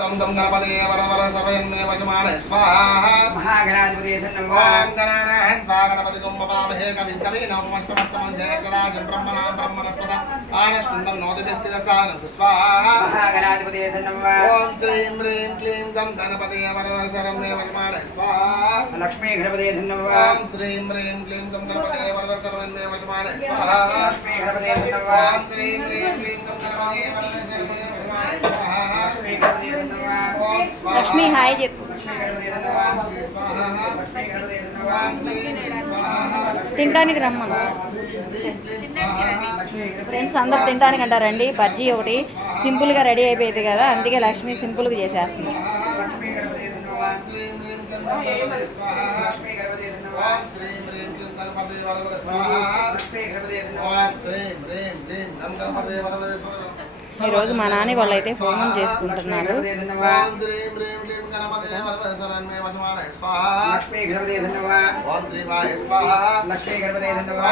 गम गणपते वरवर सर्वयन्मे वशमाने स्वाहा महागणाधिपते नमः ओम गणानाहं गणपति गम मपामहे कविं कवीनां नमस्तमस्तमं जयकराजं ब्रह्मणां ब्रह्मणस्पदा आनष्टुण्डं नोदिभिस्तिदसानं स्वाहा महागणाधिपते नमः ओम श्रीं ह्रीं क्लीं गम गणपते वरवर सर्वयन्मे वशमाने स्वाहा लक्ष्मी गणपते नमः ओम श्रीं ह्रीं क्लीं गम गणपते वरवर सर्वयन्मे वशमाने स्वाहा लक्ष्मी गणपते नमः ओम श्रीं ह्रीं क्लीं गम गणपते वरवर सर्वयन्मे वशमाने स्वाहा लक्ष्मी गणपते नमः లక్ష్మి హాయ్ చెప్పు. తినడానికి రమ్మను ఫ్రెండ్స్, అందరు తినడానికి అంటారండి. బజ్జీ ఒకటి సింపుల్గా రెడీ అయిపోయింది కదా, అందుకే లక్ష్మి సింపుల్గా చేసేస్తుంది. ఈరోజు మా నాని వాళ్ళు అయితే హోమం చేసుకుంటున్నారు. लक्ष्मी गणपते नमः ओम त्रिवाय स्वाहा लक्ष्मी गणपते नमः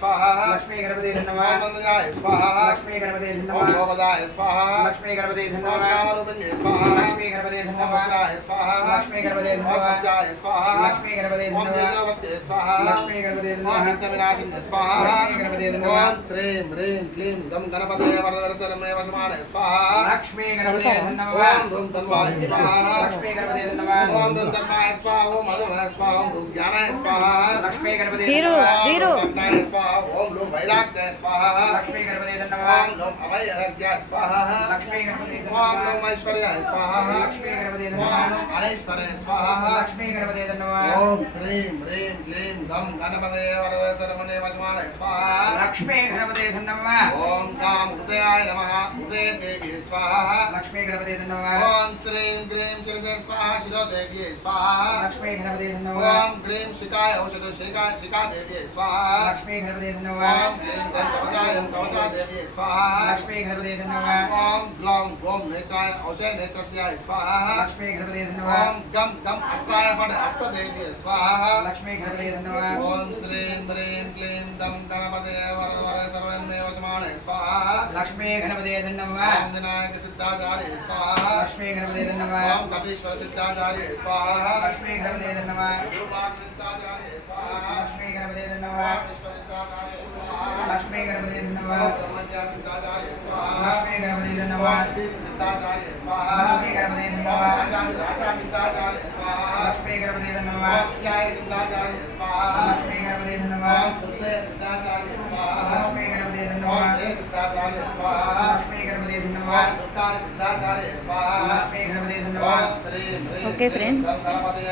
स्वाहा लक्ष्मी गणपते नमः नंदयाय स्वाहा लक्ष्मी गणपते नमः गोपदाय स्वाहा लक्ष्मी गणपते नमः कामरूपिण्ये स्वाहा लक्ष्मी गणपते नमः वक्राय स्वाहा लक्ष्मी गणपते नमः सत्याय स्वाहा लक्ष्मी गणपते ओम नमः देववत्ये स्वाहा लक्ष्मी गणपते ओम नमः विघ्नविनाशिन्ये स्वाहा लक्ष्मी गणपते नमः ओम श्रीं ह्रीं क्लीं गम गणपते वरदरसरमे वशमाने स्वाहा लक्ष्मी गणपते नमः ओम ह्रूं तन्वाय स्वाहा लक्ष्मी गणपते नमः ओम ह्रूं तन्वाय स्वाहा ओम मधुवाय स्वाहा ओम ह्रूं ज्ञानाय स्वाहा लक्ष्मी गणपते धीरू धीरू ज्ञानाय स्वाहा ओम ह्रूं वैराग्याय स्वाहा लक्ष्मी गणपते नमः ओम ह्रूं अभयहृद्याय स्वाहा लक्ष्मी गणपते ओम नमः ह्रूं ऐश्वर्याय स्वाहा लक्ष्मी गणपते ओम नमः ह्रूं अनैश्वर्याय स्वाहा लक्ष्मी गणपते नमः ओम श्रीं ह्रीं क्लीं गम गणपते वरदरसरमे वशमाने स्वाहा लक्ष्मी गणपते नमः ओम गाम हृदयाय नमः हृदय देवी स्वाहा लक्ष्मी गणपते नमः ओम श्रीं क्लीं शिरसे स्वाहा शिरो देवी स्वाहा लक्ष्मी गणपते नमः ओम क्लीं शिखाय औषध शिखा देवी स्वाहा लक्ष्मी गणपते नमः ओम क्लीं कवचाय कवचा देवी स्वाहा लक्ष्मी गणपते नमः ओम ग्लौं गोम नेत्राय औषध नेत्रत्याय स्वाहा लक्ष्मी गणपते नमः ओम गम गम अत्राय फट अष्ट देवी स्वाहा लक्ष्मी गणपते नमः ओम श्रीं ह्रीं क्लीं गम गणपते वरवर सर्वन्मे वशमाने स्वाहा लक्ष्मी गणपते नमः ओम विनायक सिद्धाचार्य स्वाहा लक्ष्मी गणपते नमः ओम कपीश्वर सिद्धाचार्य स्वाहा लक्ष्मी गणपते नमः रूपाक्ष सिद्धाचार्य स्वाहा लक्ष्मी गणपते नमः ओम विश्व सिद्धाचार्य स्वाहा लक्ष्मी गणपते नमः ओम ब्रह्मज्ञ सिद्धाचार्य स्वाहा लक्ष्मी गणपते ओम नमः निधि सिद्धाचार्य स्वाहा लक्ष्मी गणपते ओम नमः आचार्य राजा सिद्धाचार्य स्वाहा लक्ष्मी गणपते नमः ओम विजय सिद्धाचार्य स्वाहा लक्ष्मी गणपते नमः ओम हृदय सिद्धाचार्य स्वाहा लक्ष्मी गणपते ओम नमः जय सिद्धाचार्य स्वाहा लक्ष्मी गणपते नमः ओम दुत्तान सिद्धाचार्य स्वाहा लक्ष्मी गणपते नमः ओम श्री ఓకే ఫ్రెండ్స్,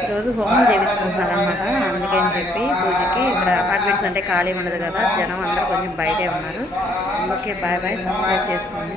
ఈరోజు హోమం చేయించుకుంటున్నారు అనమాట. అందుకని చెప్పి పూజకి ఇక్కడ అపార్ట్మెంట్స్ అంటే ఖాళీ ఉండదు కదా, జనం అందరూ కొంచెం బయటే ఉన్నారు. ఓకే, బాయ్ బాయ్, సబ్స్క్రైబ్ చేసుకోండి.